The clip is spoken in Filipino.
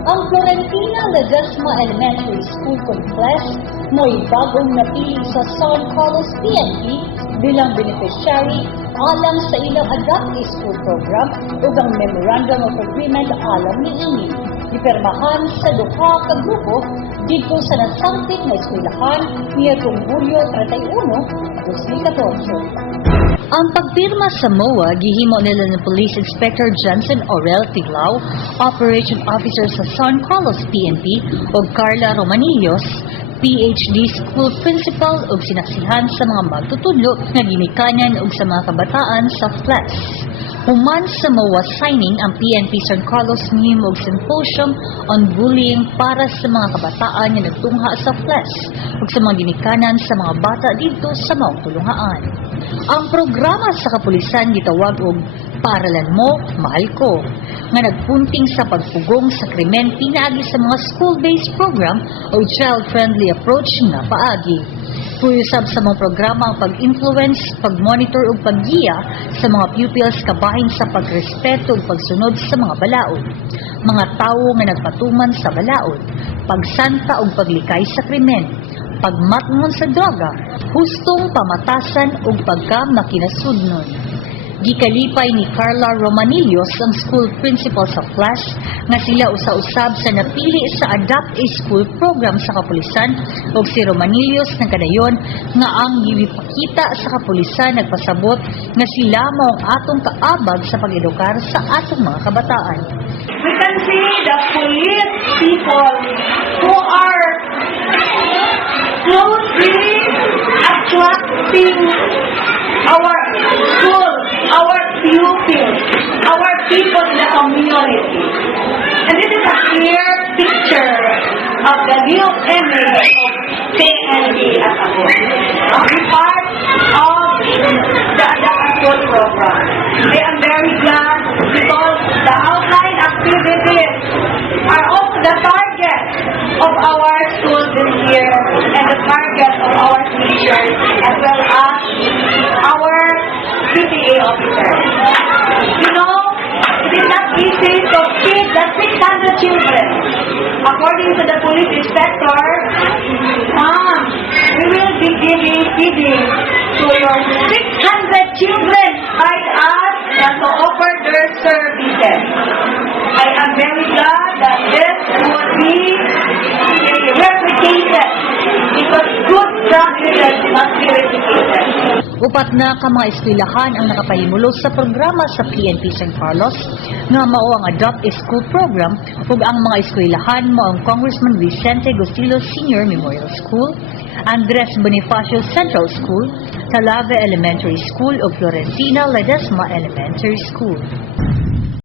Ang Florentina Ledesma Elementary School Complex mo'y bagong napili sa San Carlos PNP bilang beneficiary alang sa ilang Adapt School Program ug ang Memorandum of Agreement alang niini. Ipirmahan sa duha ka grupo dito sa nasangpit na eskwelahan nitong Hulyo 31, 2014. Ang pagpirma sa MOA gihimo nila ni Police Inspector Johnson Aurel Tiglao, Operation Officer sa San Carlos PNP, ug Carla Romanillos, PhD School Principal ug sinaksihan sa mga magtutudlo nga ginikanan ug sa mga kabataan sa FLES. Human sa MOA signing, ang PNP San Carlos nihimo og symposium on bullying para sa mga kabataan nga nagtungha sa FLES ug sa mga ginikanan sa mga bata dito sa maong tulungaan. Ang programa sa kapulisan gitawag og Paralan Mo, Mahal Ko, nga nagpunting sa pagpugong sa krimen pinaagi sa mga school-based program o child-friendly approach nga paagi. Puyusab sa mga programa ang pag-influence, pag-monitor ug paggiya sa mga pupils kabahin sa pagrespeto ug pagsunod sa mga balaod. Mga tawo nga nagpatuman sa balaod, pagsanta ug paglikay sa krimen, pagmatngon sa droga, hustong pamatasan ug pagka-makinasudnon. Gikalipay ni Carla Romanillos, ang school principal sa FLES, nga sila usa-usab sa napili sa Adapt a School program sa kapulisan ug si Romanillos nagkadayon nga ang giwipakita sa kapulisan nagpasabot nga sila mao ang atong kaabag sa pag-edukar sa atong mga kabataan. We can see the police people who are closely attracting our school, our pupils, our people in the community. And this is a clear picture of the new image of PNP as a whole. I'm part of the Adapt School program. I am very glad because the outline activities are also the target of our school this year and the target of our teachers as well as our PTA officers. You know, it is not easy to feed the 600 children. According to the police inspector, Mom, we will be giving feeding to your 600 children by us and to offer their services. I am very glad that this would be replicated because good practices must be replicated. Upat na ka mga eskwelahan ang nakapahimulos sa programa sa PNP San Carlos nga mao ang Adopt a School program ug ang mga eskwelahan mao ang Congressman Vicente Gustilo Sr. Memorial School, Andres Bonifacio Central School, Talave Elementary School ug Florentina Ledesma Elementary School.